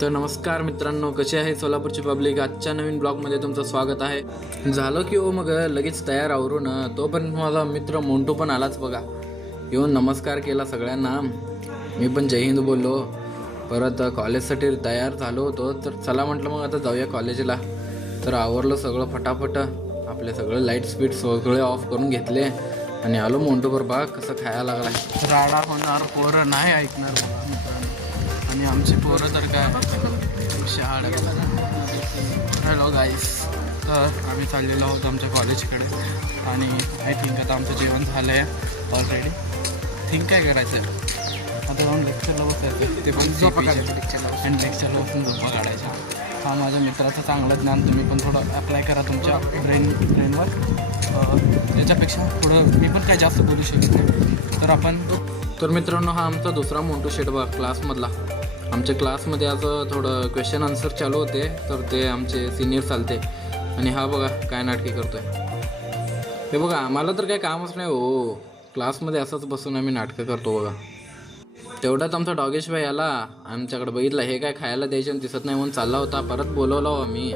तर नमस्कार मित्रांनो, कसे आहे सोलापूरची पब्लिक. आजच्या नवीन ब्लॉगमध्ये तुमचं स्वागत आहे. झालं की हो मग लगेच तयार आवरून. तो पण माझा मित्र मोंटू पण आलाच बघा. येऊन नमस्कार केला सगळ्यांना. मी पण जय हिंद बोललो. परत कॉलेजसाठी तयार झालो होतो. तर चला म्हटलं मग आता जाऊया कॉलेजला. तर आवरलं सगळं फटाफट. आपले सगळं लाईट स्पीड सगळे ऑफ करून घेतले आणि आलो मोंटूवर. बघा कसं खायला लागला. राडा होणार, पोरं नाही ऐकणार बघा मित्रांनो. आणि आमची पोरं तर काय शहाड. हॅलो गाईस. तर आम्ही चाललेलो आहोत आमच्या कॉलेजकडे आणि आय थिंक आता आमचं जेवण झालं आहे ऑलरेडी. थिंक काय करायचं आहे आता, जाऊन लेक्चरला बसायचं. ते पण झोपा काढायचं आणि लेक्चरला बसून झोपा काढायच्या. हा माझ्या मित्राचं चांगलं ज्ञान तुम्ही पण थोडं अप्लाय करा तुमच्या ब्रेनवर. त्याच्यापेक्षा थोडं मी पण काय जास्त बोलू शकत नाही. तर मित्रांनो, हा आमचा दुसरा मोंटू शेट बघा क्लासमधला. आमच्या क्लासमध्ये असं थोडं क्वेश्चन आन्सर चालू होते, तर ते आमचे सिनियर चालते. आणि हा बघा काय नाटकी करतोय. हे बघा, आम्हाला तर काही कामच नाही हो. क्लासमध्ये असंच बसून आम्ही नाटकं करतो बघा. तेवढ्यात आमचा डॉगेश भाई आला. आमच्याकडे बघितलं, हे काय खायला द्यायचं दिसत नाही म्हणून चालला होता. परत बोलवला हो आम्ही.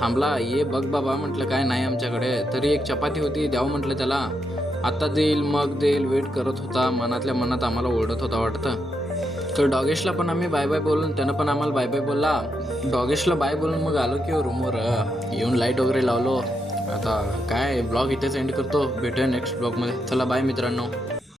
थांबला, ये बघ बाबा म्हटलं काय नाही आमच्याकडे. तरी एक चपाती होती, द्यावं म्हटलं त्याला. आता देईल मग देईल वेट करत होता. मनातल्या मनात आम्हाला ओरडत होता वाटतं. तर डॉगेशला पण आम्ही बाय बाय बोलून, त्यानं पण आम्हाला बाय बाय बोलला. डॉगेशला बाय बोलून मग आलो की रूमवर. येऊन लाईट वगैरे लावलो. आता काय ब्लॉग इथेच एंड करतो. भेटूया नेक्स्ट ब्लॉगमध्ये. चला बाय मित्रांनो.